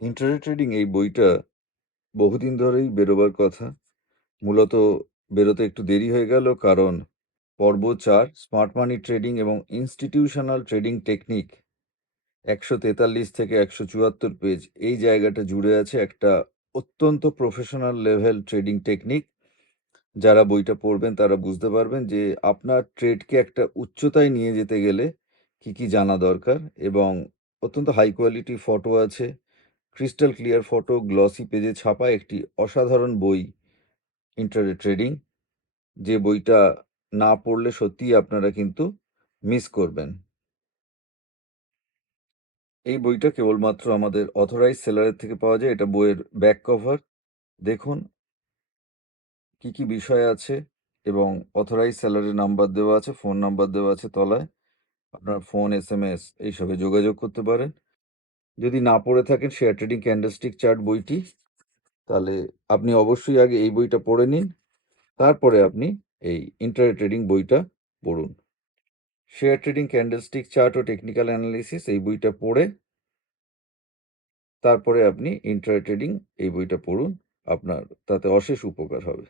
Intraday trading এই বইটা বহুদিন ধরেই বেরোবার কথা। মূলত বেরোতে একটু দেরি হয়ে গেল কারণ পর্ব ৪ স্মার্ট মানি ট্রেডিং এবং ইনস্টিটিউশনাল ট্রেডিং টেকনিক ১৪৩ থেকে ১৭৪ পেজ এই জায়গাটা জুড়ে আছে একটা অত্যন্ত প্রফেশনাল লেভেল ট্রেডিং টেকনিক। যারা বইটা পড়বেন তারা বুঝতে পারবেন যে আপনার ট্রেডকে একটা উচ্চতায় নিয়ে যেতে গেলে কি জানা দরকার এবং অত্যন্ত হাই কোয়ালিটি ফটো আছে। ক্রিস্টাল ক্লিয়ার ফটো, গ্লসি পেজে ছাপা একটি অসাধারণ বই ইন্ট্রাডে ট্রেডিং। যে বইটা না পড়লে সত্যিই আপনারা কিন্তু মিস করবেন। এই বইটা কেবলমাত্র আমাদের অথরাইজ সেলারের থেকে পাওয়া যায়। এটা বইয়ের ব্যাক কভার। দেখুন কি বিষয় আছে এবং অথরাইজ সেলারের নাম্বার দেওয়া আছে, ফোন নাম্বার দেওয়া আছে তলায়। আপনার ফোন, এসএমএস এইসবে যোগাযোগ করতে পারেন। যদি না পড়ে থাকেন শেয়ার ট্রেডিং ক্যান্ডেলস্টিক চার্ট বইটি, তাহলে আপনি অবশ্যই আগে এই বইটা পড়ে নিন। তারপরে আপনি এই ইন্ট্রাডে ট্রেডিং বইটা পড়ুন। শেয়ার ট্রেডিং ক্যান্ডেলস্টিক চার্ট ও টেকনিক্যাল অ্যানালিসিস এই বইটা পড়ে তারপরে আপনি ইন্ট্রাডে ট্রেডিং এই বইটা পড়ুন। আপনার তাতে অশেষ উপকার হবে।